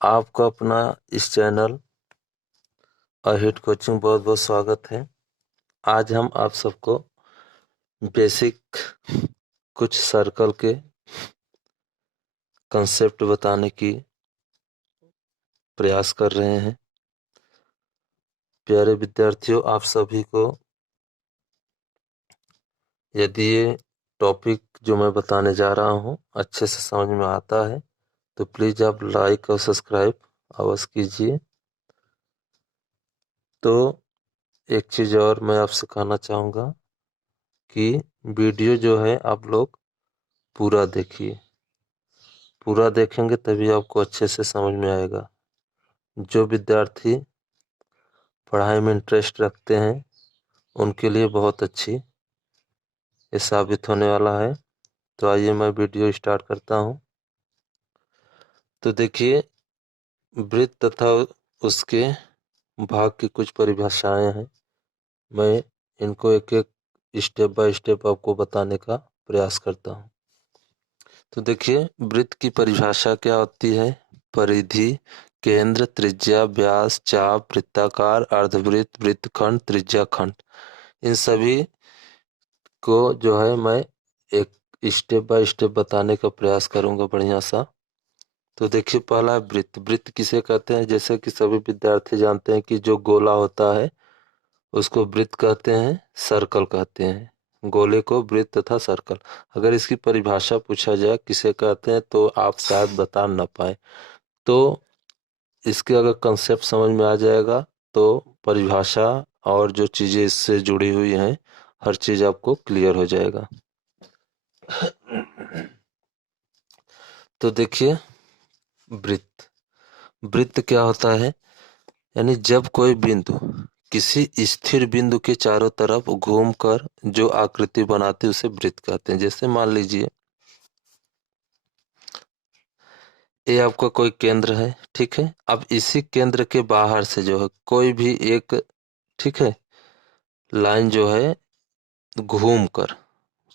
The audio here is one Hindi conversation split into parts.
आपका अपना इस चैनल अहिट कोचिंग बहुत बहुत स्वागत है। आज हम आप सबको बेसिक कुछ सर्कल के कंसेप्ट बताने की प्रयास कर रहे हैं। प्यारे विद्यार्थियों, आप सभी को यदि ये टॉपिक जो मैं बताने जा रहा हूँ अच्छे से समझ में आता है तो प्लीज़ आप लाइक और सब्सक्राइब अवश्य कीजिए। तो एक चीज़ और मैं आपसे कहना चाहूँगा कि वीडियो जो है आप लोग पूरा देखिए। पूरा देखेंगे तभी आपको अच्छे से समझ में आएगा। जो विद्यार्थी पढ़ाई में इंटरेस्ट रखते हैं उनके लिए बहुत अच्छी ये साबित होने वाला है। तो आइए मैं वीडियो स्टार्ट करता हूँ। तो देखिए, वृत्त तथा उसके भाग की कुछ परिभाषाएं हैं। मैं इनको एक एक स्टेप बाय स्टेप आपको बताने का प्रयास करता हूँ। तो देखिए, वृत्त की परिभाषा क्या होती है? परिधि, केंद्र, त्रिज्या, व्यास, चाप, वृत्ताकार, अर्धवृत्त, वृत्तखंड, त्रिज्याखंड। इन सभी को जो है मैं एक स्टेप बाय स्टेप बताने का प्रयास करूंगा बढ़िया सा। तो देखिए, पहला है वृत्त। वृत्त किसे कहते हैं? जैसे कि सभी विद्यार्थी जानते हैं कि जो गोला होता है उसको वृत्त कहते हैं, सर्कल कहते हैं। गोले को वृत्त तथा सर्कल। अगर इसकी परिभाषा पूछा जाए किसे कहते हैं तो आप शायद बता न पाए। तो इसके अगर कंसेप्ट समझ में आ जाएगा तो परिभाषा और जो चीजें इससे जुड़ी हुई हैं हर चीज आपको क्लियर हो जाएगा। तो देखिए, वृत्त। वृत्त क्या होता है? यानी जब कोई बिंदु किसी स्थिर बिंदु के चारों तरफ घूमकर जो आकृति बनाते हैं उसे वृत्त कहते हैं। जैसे मान लीजिए ये आपका कोई केंद्र है, ठीक है। अब इसी केंद्र के बाहर से जो है कोई भी एक, ठीक है, लाइन जो है घूम कर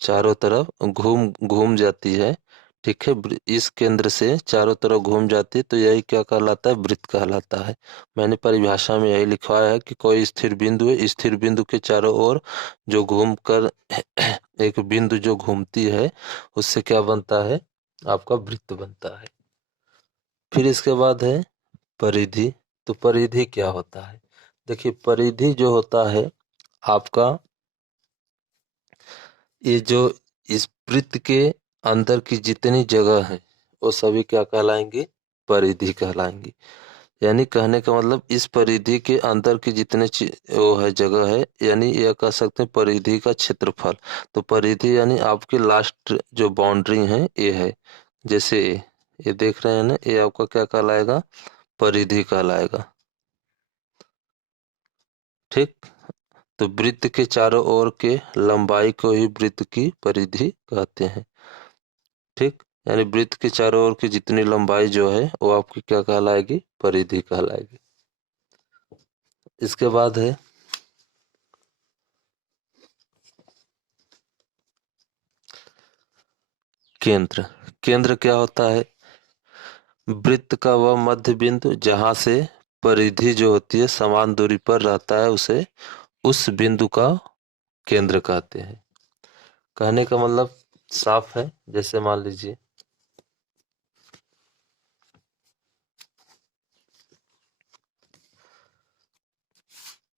चारों तरफ घूम घूम जाती है, ठीक है। इस केंद्र से चारों तरफ घूम जाती है तो यही क्या कहलाता है? वृत्त कहलाता है। मैंने परिभाषा में यही लिखवाया है कि कोई स्थिर बिंदु है, स्थिर बिंदु के चारों ओर जो घूम कर एक बिंदु जो घूमती है उससे क्या बनता है? आपका वृत्त बनता है। फिर इसके बाद है परिधि। तो परिधि क्या होता है? देखिए, परिधि जो होता है आपका, ये जो इस वृत्त के अंदर की जितनी जगह है वो सभी क्या कहलाएंगी? परिधि कहलाएंगी। यानी कहने का मतलब इस परिधि के अंदर की जितने वो है जगह है, यानी यह कह सकते हैं परिधि का क्षेत्रफल। तो परिधि यानी आपकी लास्ट जो बाउंड्री है ये है। जैसे ये देख रहे हैं ना, ये आपका क्या कहलाएगा? परिधि कहलाएगा, ठीक। तो वृत्त के चारों ओर के लंबाई को ही वृत्त की परिधि कहते हैं, ठीक। यानी वृत्त के चारों ओर की जितनी लंबाई जो है वो आपकी क्या कहलाएगी? परिधि कहलाएगी। इसके बाद है केंद्र। केंद्र क्या होता है? वृत्त का वह मध्य बिंदु जहां से परिधि जो होती है समान दूरी पर रहता है उसे उस बिंदु का केंद्र कहते हैं। कहने का मतलब साफ है। जैसे मान लीजिए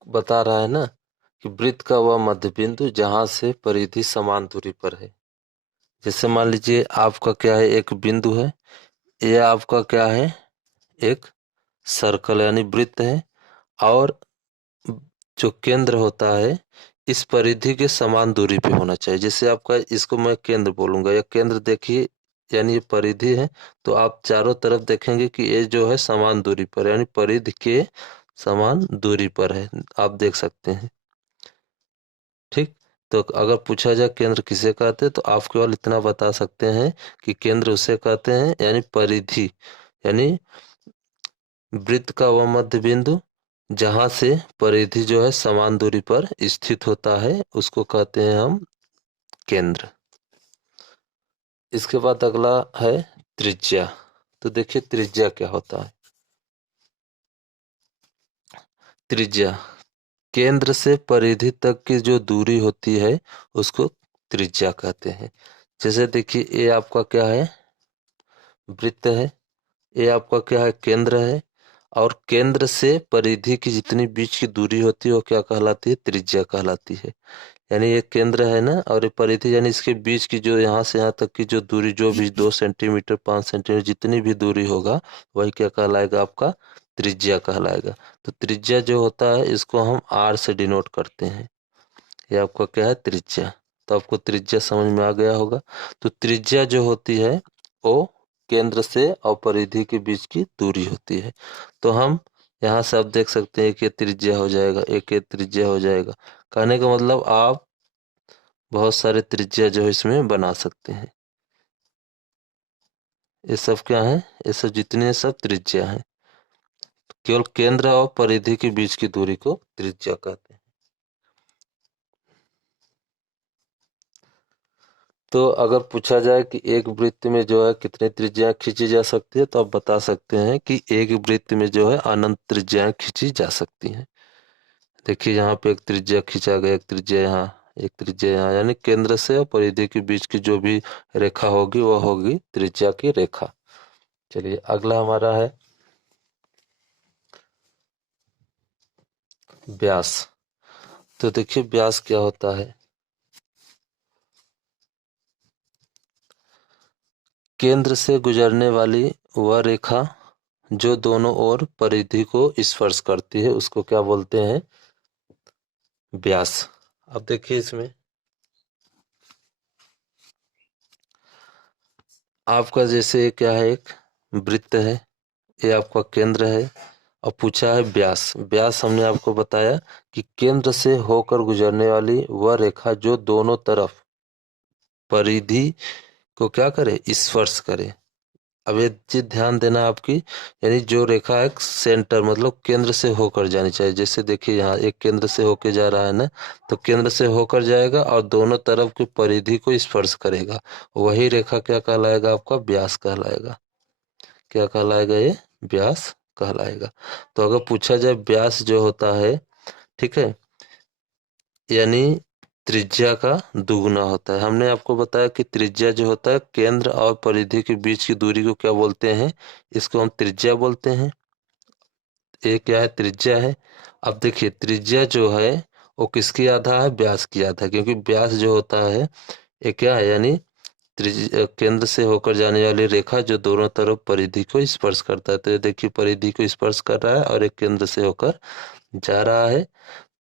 बता रहा है ना कि वृत्त का वह मध्य बिंदु जहां से परिधि समान दूरी पर है। जैसे मान लीजिए आपका क्या है? एक बिंदु है, ये आपका क्या है? एक सर्कल यानी वृत्त है। और जो केंद्र होता है इस परिधि के समान दूरी पे होना चाहिए। जैसे आपका इसको मैं केंद्र बोलूंगा, या केंद्र देखिए यानी ये परिधि है। तो आप चारों तरफ देखेंगे कि ये जो है समान दूरी पर यानी परिधि के समान दूरी पर है, आप देख सकते हैं, ठीक। तो अगर पूछा जाए केंद्र किसे कहते हैं तो आप केवल इतना बता सकते हैं कि केंद्र उसे कहते हैं यानी परिधि यानी वृत्त का वह मध्य बिंदु जहां से परिधि जो है समान दूरी पर स्थित होता है उसको कहते हैं हम केंद्र। इसके बाद अगला है त्रिज्या। तो देखिए त्रिज्या क्या होता है? त्रिज्या, केंद्र से परिधि तक की जो दूरी होती है उसको त्रिज्या कहते हैं। जैसे देखिए, ये आपका क्या है, वृत्त है, ये आपका क्या है, केंद्र है, और केंद्र से परिधि की जितनी बीच की दूरी होती है वो क्या कहलाती है, त्रिज्या कहलाती है। यानी ये केंद्र है ना, और ये परिधि यानी इसके बीच की जो यहाँ से यहाँ तक की जो दूरी, जो भी 2 सेंटीमीटर 5 सेंटीमीटर जितनी भी दूरी होगा वही क्या कहलाएगा, आपका त्रिज्या कहलाएगा। तो त्रिज्या जो होता है इसको हम आर से डिनोट करते हैं। ये आपका क्या है, त्रिज्या। तो आपको त्रिज्या समझ में आ गया होगा। तो त्रिज्या जो होती है वो केंद्र से और परिधि के बीच की दूरी होती है। तो हम यहाँ से आप देख सकते हैं कि त्रिज्या हो जाएगा, एक त्रिज्या हो जाएगा। कहने का मतलब आप बहुत सारे त्रिज्या जो है इसमें बना सकते हैं। ये सब क्या है, ये सब जितने सब त्रिज्या हैं। केवल केंद्र और परिधि के बीच की दूरी को त्रिज्या कहते हैं। तो अगर पूछा जाए कि एक वृत्त में जो है कितनी त्रिज्याएं खींची जा सकती है, तो आप बता सकते हैं कि एक वृत्त में जो है अनंत त्रिज्याएं खींची जा सकती हैं। देखिए यहाँ पे एक त्रिज्या खींचा गया, एक त्रिज्या यहाँ, एक त्रिज्या यहाँ, यानी केंद्र से और परिधि के बीच की जो भी रेखा होगी वह होगी त्रिज्या की रेखा। चलिए अगला हमारा है व्यास। तो देखिए व्यास क्या होता है, केंद्र से गुजरने वाली वह रेखा जो दोनों ओर परिधि को स्पर्श करती है उसको क्या बोलते हैं, व्यास। अब देखिए इसमें आपका जैसे क्या है, एक वृत्त है, ये आपका केंद्र है, और पूछा है व्यास। व्यास हमने आपको बताया कि केंद्र से होकर गुजरने वाली वह रेखा जो दोनों तरफ परिधि को क्या करे, स्पर्श करे। अब ये चीज ध्यान देना आपकी, यानी जो रेखा है सेंटर मतलब केंद्र से होकर जानी चाहिए। जैसे देखिए यहाँ एक केंद्र से होकर जा रहा है ना, तो केंद्र से होकर जाएगा और दोनों तरफ की परिधि को स्पर्श करेगा, वही रेखा क्या कहलाएगा, आपका व्यास कहलाएगा। क्या कहलाएगा, ये व्यास कहलाएगा। तो अगर पूछा जाए व्यास जो होता है, ठीक है, यानी त्रिज्या का दुगुना होता है। हमने आपको बताया कि त्रिज्या जो होता है केंद्र और परिधि के बीच की दूरी को क्या बोलते हैं, इसको हम त्रिज्या बोलते हैं। ये क्या है, त्रिज्या है। अब देखिए त्रिज्या जो है वो किसकी आधा है, व्यास की आधा है, क्योंकि व्यास जो होता है ये क्या है, यानी केंद्र से होकर जाने वाली रेखा जो दोनों तरफ परिधि को स्पर्श करता है। तो ये देखिए परिधि को स्पर्श कर रहा है और एक केंद्र से होकर जा रहा है।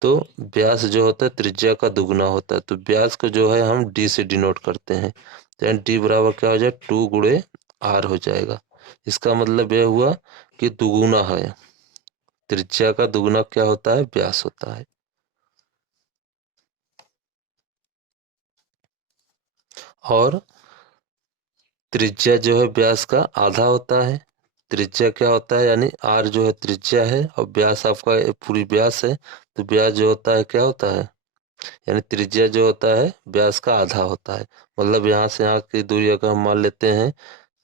तो व्यास जो होता है त्रिज्या का दुगुना होता है। तो व्यास को जो है हम डी से डिनोट करते हैं। तो डी बराबर क्या हो जाए, 2 × r हो जाएगा। इसका मतलब यह हुआ कि दुगुना है, त्रिज्या का दुगुना क्या होता है, व्यास होता है। और त्रिज्या जो है व्यास का आधा होता है। त्रिज्या क्या होता है, यानी r जो है त्रिज्या है और व्यास आपका पूरी व्यास है। तो व्यास जो होता है क्या होता है, यानी त्रिज्या जो होता है व्यास का आधा होता है। मतलब यहाँ से यहाँ की दूरी अगर हम मान लेते हैं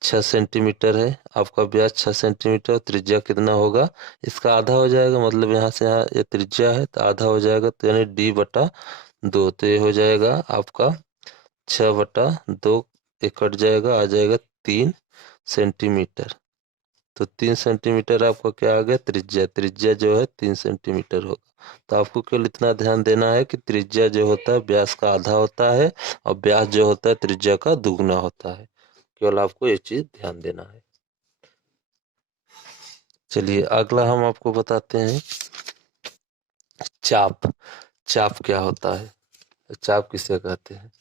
6 सेंटीमीटर है, आपका व्यास 6 सेंटीमीटर, त्रिज्या कितना होगा, इसका आधा हो जाएगा। मतलब यहाँ से यहाँ ये त्रिज्या है तो आधा हो जाएगा, तो यानी d/2। तो ये हो जाएगा आपका 6/2, ये कट जाएगा, आ जाएगा 3 सेंटीमीटर। तो 3 सेंटीमीटर आपका क्या आ गया, त्रिज्या। त्रिज्या जो है 3 सेंटीमीटर होगा। तो आपको केवल इतना ध्यान देना है कि त्रिज्या जो होता है व्यास का आधा होता है और व्यास जो होता है त्रिज्या का दुगना होता है। केवल आपको ये चीज ध्यान देना है। चलिए अगला हम आपको बताते हैं चाप। चाप क्या होता है, चाप किसे कहते हैं।